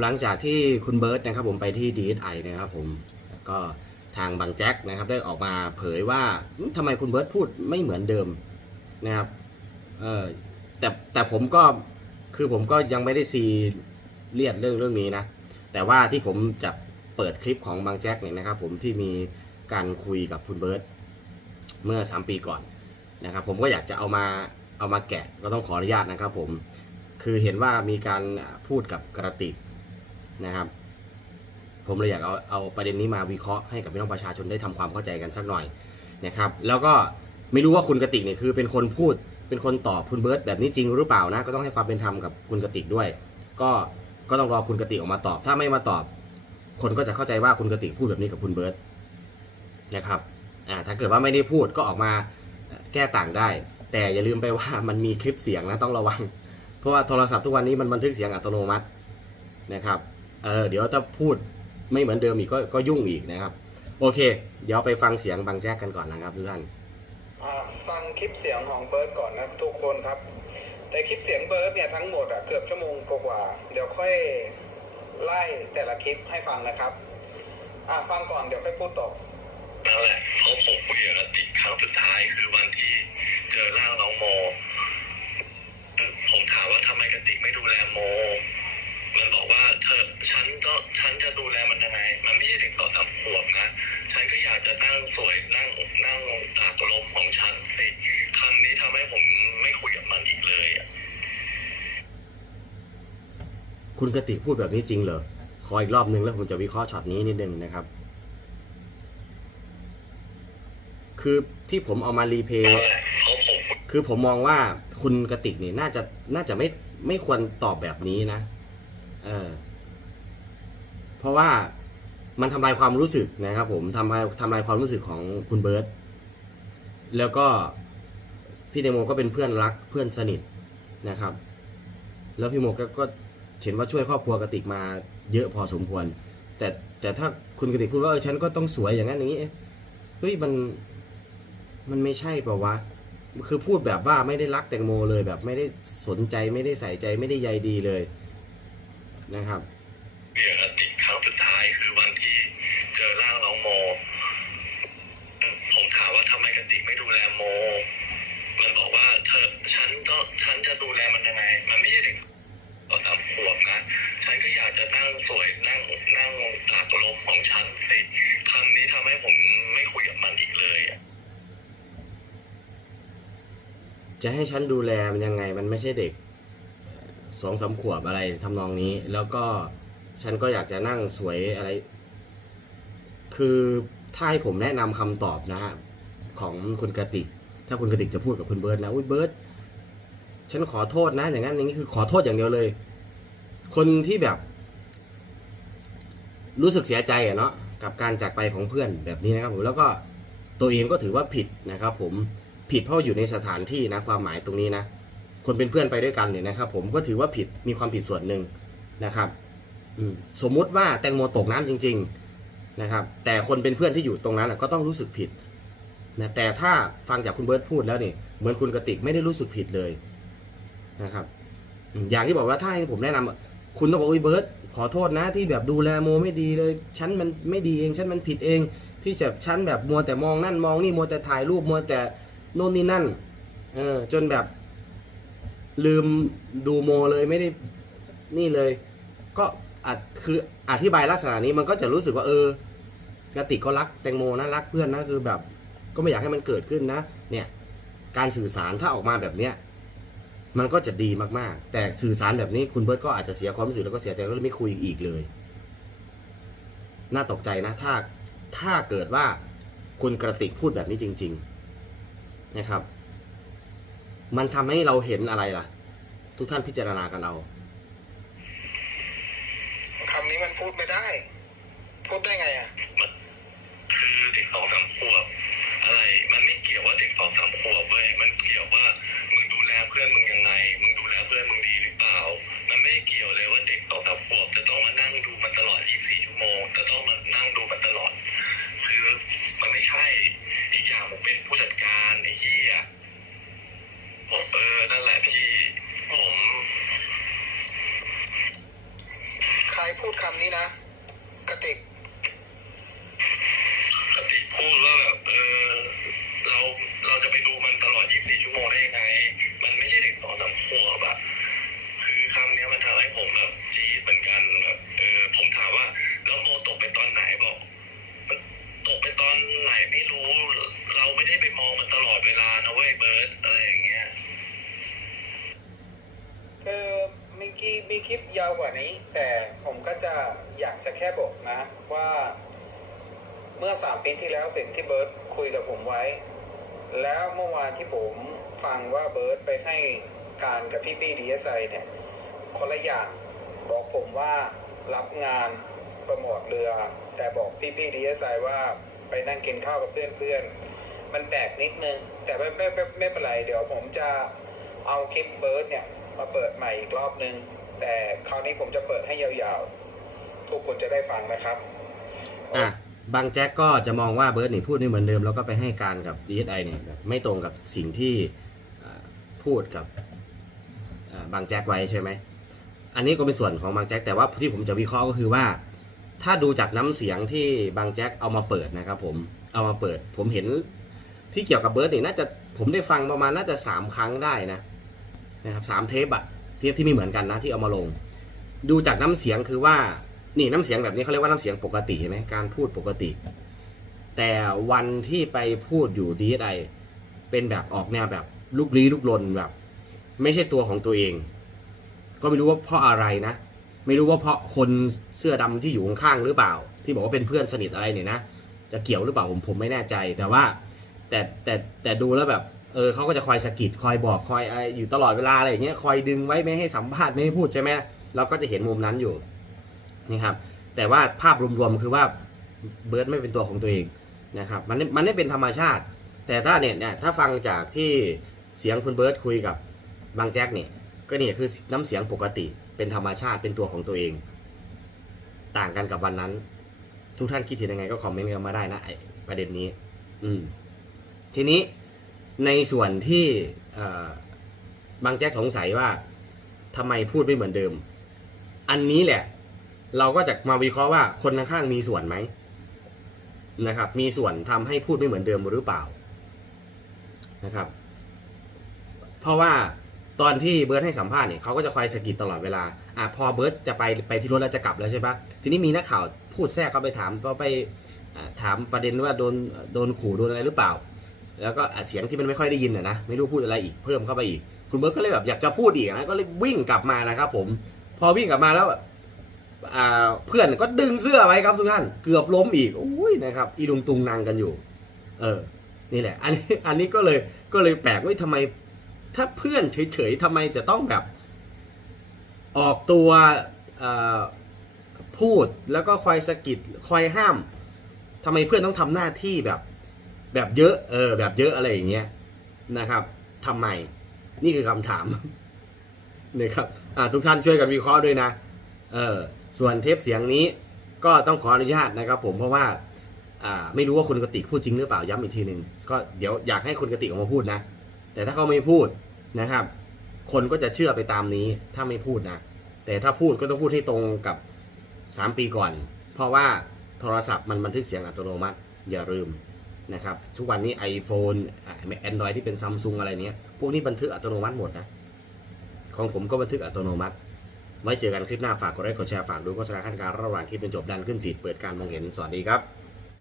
หลังจากที่คุณเบิร์ตนะครับผมไปที่ DSI นะครับผมก็ทางบางแจ็คนะครับได้ออกมาเผยว่าอืมทำไมคุณเบิร์ตพูดไม่เหมือนเดิมนะครับเออแต่แต่ผมก็คือผมก็ยังไม่ได้ซีเรียสเรื่องเรื่องนี้นะแต่ว่าที่ผมจะเปิดคลิปของบางแจ็คเนี่ยนะครับ ผมที่มีการคุยกับคุณเบิร์ตเมื่อ 3 ปีก่อนนะครับผมก็อยากจะเอามาเอามาแกะก็ต้องขออนุญาตนะครับผมคือเห็นว่ามีการพูดกับกระติก นะครับ ผมเลยอยากเอาเอาประเด็นนี้มาวิเคราะห์ให้กับพี่น้องประชาชนได้ทำความเข้าใจกันสักหน่อยนะครับ แล้วก็ไม่รู้ว่าคุณกะติกเนี่ยคือเป็นคนพูดเป็นคนตอบคุณเบิร์ตแบบนี้จริงหรือเปล่านะก็ต้องให้ความเป็นธรรมกับคุณกะติกด้วย ก็ก็ต้องรอคุณกะติกออกมาตอบ ถ้าไม่มาตอบ คนก็จะเข้าใจว่าคุณกะติกพูดแบบนี้กับคุณเบิร์ตนะครับอ่าถ้าเกิดว่าไม่ได้พูดก็ออกมาแก้ต่างได้ แต่อย่าลืมไปว่ามันมีคลิปเสียงนะต้องระวัง เพราะว่าโทรศัพท์ทุกวันนี้มันบันทึกเสียงอัตโนมัตินะครับ เออเดี๋ยวถ้าพูดไม่เหมือนเดิมอีกก็ก็ยุ่งอีกนะครับ โอเค เดี๋ยวไปฟังเสียงบางแจ๊กกันก่อนนะครับทุกท่านอ่าฟังคลิปเสียงของเบิร์ดก่อนนะทุกคนครับ แต่คลิปเสียงเบิร์ดเนี่ยทั้งหมดอะเกือบชั่วโมงกว่าๆเดี๋ยวค่อยไล่แต่ละคลิปให้ฟังนะครับอ่าฟังก่อนเดี๋ยวค่อยพูดต่อนั่นแหละเพราะผมคุยกับกติกครั้งสุดท้ายคือวันที่เจอร่างน้องโม ผมถามว่าทำไมกติกไม่ดูแลโม มันบอกว่าเธอฉันก็ฉันจะดูแลมันยังไง มันไม่ใช่เด็กสองสามขวบนะ ฉันก็อยากจะนั่งสวยนั่งนั่งตากลมของฉันสิคำนี้ทำให้ผมไม่คุยกับมันอีกเลยอะ คุณกติกพูดแบบนี้จริงเหรอ ขออีกรอบนึงแล้วผมจะวิเคราะห์ช็อตนี้นิดนึงนะครับ คือที่ผมเอามารีเพย์คือผมมองว่าคุณกติกนี่น่าจะน่าจะไม่ไม่ควรตอบแบบนี้นะ เออ เพราะว่ามันทำลายความรู้สึกนะครับ ผมทำลายทำลายความรู้สึกของคุณเบิร์ตแล้วก็พี่เดโมก็เป็นเพื่อนรักเพื่อนสนิทนะครับ แล้วพี่โมก็ก็ เห็นว่าช่วยครอบครัวกติกมาเยอะพอสมควร แต่แต่ถ้าคุณกติกพูดว่าเออฉันก็ต้องสวยอย่างนั้นอย่างนี้เอ๊ะเฮ้ยมันมันไม่ใช่เปล่าวะคือพูดแบบว่าไม่ได้รักแตงโมเลยแบบไม่ได้สนใจไม่ได้ใส่ใจไม่ได้ใยดีเลยนะครับ จะให้ฉันดูแลมันยังไง มันไม่ใช่เด็กสองสามขวบอะไรทำนองนี้ แล้วก็ฉันก็อยากจะนั่งสวยอะไร คือถ้าให้ผมแนะนำคำตอบนะฮะของคุณกระติก ถ้าคุณกระติกจะพูดกับคุณเบิร์ตนะอุ้ยเบิร์ตฉันขอโทษนะ อย่างนั้นอย่างนี้คือขอโทษอย่างเดียวเลย คนที่แบบ รู้สึกเสียใจอะเนาะกับการจากไปของเพื่อนแบบนี้นะครับผมแล้วก็ตัวเองก็ถือว่าผิดนะครับ ผม ผิดเพราะอยู่ในสถานที่นะความหมายตรงนี้นะ คนเป็นเพื่อนไปด้วยกันเนี่ยนะครับ ผมก็ถือว่าผิดมีความผิดส่วนหนึ่งนะครับสมมุติว่าแตงโมตกน้ำจริง ๆนะครับ แต่คนเป็นเพื่อนที่อยู่ตรงนั้นก็ต้องรู้สึกผิดนะแต่ถ้าฟังจากคุณเบิร์ตพูดแล้วนี่เหมือนคุณกติกไม่ได้รู้สึกผิดเลยนะครับ อย่างที่บอกว่าถ้าให้ผมแนะนำอะคุณต้องบอกอุ้ยเบิร์ตขอโทษนะที่แบบดูแลโมไม่ดีเลยฉันมันไม่ดีเองฉันมันผิดเอง ที่แบบฉันแบบมัวแต่มองนั่นมองนี่มัวแต่ถ่ายรูปมัวแต่ โน่นนี่นั่น เออ จนแบบ ลืมดูโมเลยไม่ได้นี่เลย ก็อาจคืออธิบายลักษณะนี้มันก็จะรู้สึกว่าเออกติกก็รักแตงโมนะรักเพื่อนนะคือแบบ ก็ไม่อยากให้มันเกิดขึ้นนะ เนี่ย การสื่อสารถ้าออกมาแบบเนี้ยมันก็จะดีมากๆ แต่สื่อสารแบบนี้คุณเบิร์ตก็อาจจะเสียความรู้สึกแล้วก็เสียใจแล้วไม่คุยอีกเลย น่าตกใจนะ ถ้าถ้าเกิดว่าคุณกระติกพูดแบบนี้จริง ๆ นะครับ มันทำให้เราเห็นอะไรล่ะ ทุกท่านพิจารณากันเอาคำนี้มันพูดไม่ได้ไงอะ มันคือเด็กสองสามขวบ อะไร มันไม่เกี่ยวว่าเด็กสองสามขวบเว้ย มันเกี่ยวว่ามึงดูแลเพื่อนมึงยังไง มึงดูแลเพื่อนมึงดีหรือเปล่า มันไม่เกี่ยวเลยว่าเด็กสองสามขวบจะต้องมานั่งดูมันตลอด 24 ชั่วโมง จะต้องมานั่งดูมันตลอด คือมันไม่ใช่ อีกอย่างผมเป็นผู้จัดการไอ้เหี้ยผมเออ นั่นแหละพี่ ผม ใคร คำนี้นะกระติก กติกพูดว่าแบบเออเราเราจะไปดูมันตลอด 24 ชั่วโมงได้ยังไง มันไม่ใช่เด็กสองสามขวบอะคือคำเนี้ยมันทำให้ผมแบบจี๊ดเหมือนกันแบบเออผมถามว่าแล้วโมตกไปตอนไหนบอก มันตกไปตอนไหนไม่รู้ เราไม่ได้ไปมองมันตลอดเวลานะ เว้ยเบิร์ดอะไรอย่างเงี้ยคือมีกี้มีคลิปยาวกว่านี้ แต่ผมก็จะอยากจะแค่บอกนะ ว่าเมื่อสามปีที่แล้วสิ่งที่เบิร์ตคุยกับผมไว้ แล้วเมื่อวานที่ผมฟังว่าเบิร์ตไปให้การกับพี่พี่ดีเอสไอเนี่ยคนละอย่างบอกผมว่ารับงานโปรโมทเรือ แต่บอกพี่พี่ดีเอสไอว่าไปนั่งกินข้าวกับเพื่อนเพื่อน มันแปลกนิดนึง แต่ไม่ไม่ไม่ไม่เป็นไร เดี๋ยวผมจะเอาคลิปเบิร์ตเนี่ยมาเปิดใหม่อีกรอบนึง แต่คราวนี้ผมจะเปิดให้ยาวๆ ทุกคนจะได้ฟังนะครับ อะบางแจ็คก็จะมองว่าเบิร์ดนี่พูดไม่เหมือนเดิม แล้วก็ไปให้การกับ DSI เนี่ยแบบไม่ตรงกับสิ่งที่พูดกับบางแจ็คไว้ใช่ไหม อันนี้ก็เป็นส่วนของบางแจ็คแต่ว่าที่ผมจะวิเคราะห์ก็คือว่า ถ้าดูจากน้ำเสียงที่บางแจ็คเอามาเปิดนะครับผม เอามาเปิด ผมเห็น ที่เกี่ยวกับเบิร์ดนี่ยน่าจะผมได้ฟังประมาณน่าจะสามครั้งได้นะนะครับสามเทปอะเทปที่ไม่เหมือนกันนะที่เอามาลง ดูจากน้ำเสียงคือว่านี่น้ำเสียงแบบนี้เขาเรียกว่าน้ำเสียงปกติเห็นไหมการพูดปกติ แต่วันที่ไปพูดอยู่ดีไอเป็นแบบออกแนวแบบลุกลี้ลุกลนแบบ ไม่ใช่ตัวของตัวเอง ก็ไม่รู้ว่าเพราะอะไรนะ ไม่รู้ว่าเพราะคนเสื้อดำที่อยู่ข้างๆหรือเปล่า ที่บอกว่าเป็นเพื่อนสนิทอะไรเนี่ยนะจะเกี่ยวหรือเปล่าผมผมไม่แน่ใจ แต่ว่า แต่แต่แต่ดูแล้วแบบเออเขาก็จะคอยสะกิดคอยบอกคอยอะไรอยู่ตลอดเวลาอะไรอย่างเงี้ยคอยดึงไว้ไม่ให้สัมภาษณ์ไม่ให้พูดใช่ไหมเราก็จะเห็นมุมนั้นอยู่นี่ครับ แต่ว่าภาพรวมๆคือว่าเบิร์ดไม่เป็นตัวของตัวเองนะครับมันม่มันไม่เป็นธรรมชาติ แต่ถ้าเนี่ยเนี่ยถ้าฟังจากที่เสียงคุณเบิร์ดคุยกับบางแจ็คเนี่ยก็เนี่ยคือน้ำเสียงปกติเป็นธรรมชาติเป็นตัวของตัวเอง ต่างกันกับวันนั้น ทุกท่านคิดเห็นยังไงก็คอมเมนต์กันมาได้นะไอประเด็นนี้ อืม ทีนี้ในส่วนที่บางแจ็คสงสัยว่าทำไมพูดไม่เหมือนเดิม อันนี้แหละ เราก็จะมาวิเคราะห์ว่าคนข้างๆมีส่วนไหมนะครับ มีส่วนทำให้พูดไม่เหมือนเดิมหรือเปล่านะครับ เพราะว่าตอนที่เบิร์ดให้สัมภาษณ์เนี่ยเขาก็จะคอยสะกิดตลอดเวลาอะพอเบิร์ดจะไปไปที่รถแล้วจะกลับแล้วใช่ปะทีนี้มีนักข่าวพูดแทรกเข้าไปถามก็ไปถามประเด็นว่าโดนโดนขู่โดนอะไรหรือเปล่า แล้วก็เสียงที่มันไม่ค่อยได้ยินนะไม่รู้พูดอะไรอีกเพิ่มเข้าไปอีก คุณเบิร์ดก็เลยแบบอยากจะพูดอีกนะก็เลยวิ่งกลับมานะครับ ผม พอวิ่งกลับมาแล้วเพื่อนก็ดึงเสื้อไว้ครับทุกท่านเกือบล้มอีกโอ้ยนะครับ อีลุงตุงนางกันอยู่ เออ นี่แหละ อันนี้อันนี้ก็เลยก็เลยแปลกว่าทำไม ถ้าเพื่อนเฉยๆทำไมจะต้องแบบ ออกตัวพูดแล้วก็คอยสะกิดคอยห้ามทำไมเพื่อนต้องทำหน้าที่แบบ แบบเยอะเออแบบเยอะอะไรอย่างเงี้ยนะครับทำไมนี่คือคำถามนะครับอ่าทุกท่านช่วยกันวิเคราะห์ด้วยนะเออส่วนเทปเสียงนี้ก็ต้องขออนุญาตนะครับ ผมเพราะว่าอ่าไม่รู้ว่าคุณกติกพูดจริงหรือเปล่าย้ำอีกทีหนึ่งก็เดี๋ยวอยากให้คุณกติกออกมาพูดนะ แต่ถ้าเขาไม่พูดนะครับ คนก็จะเชื่อไปตามนี้ถ้าไม่พูดนะ แต่ถ้าพูดก็ต้องพูดให้ตรงกับ 3 ปีก่อน เพราะว่าโทรศัพท์มันบันทึกเสียงอัตโนมัติ อย่าลืม นะครับทุกวันนี้ iPhone แอนดรอยที่เป็นซัมซุงอะไรเนี้ยพวกนี้บันทึกอัตโนมัติหมดนะ ของผมก็บันทึกอัตโนมัติ ไว้เจอกันคลิปหน้าฝากกดไลค์กดแชร์ฝากดูโฆษณาขั้นการระหว่างคลิปเป็นจบดันขึ้นฟีดเปิดการมองเห็นสวัสดีครับ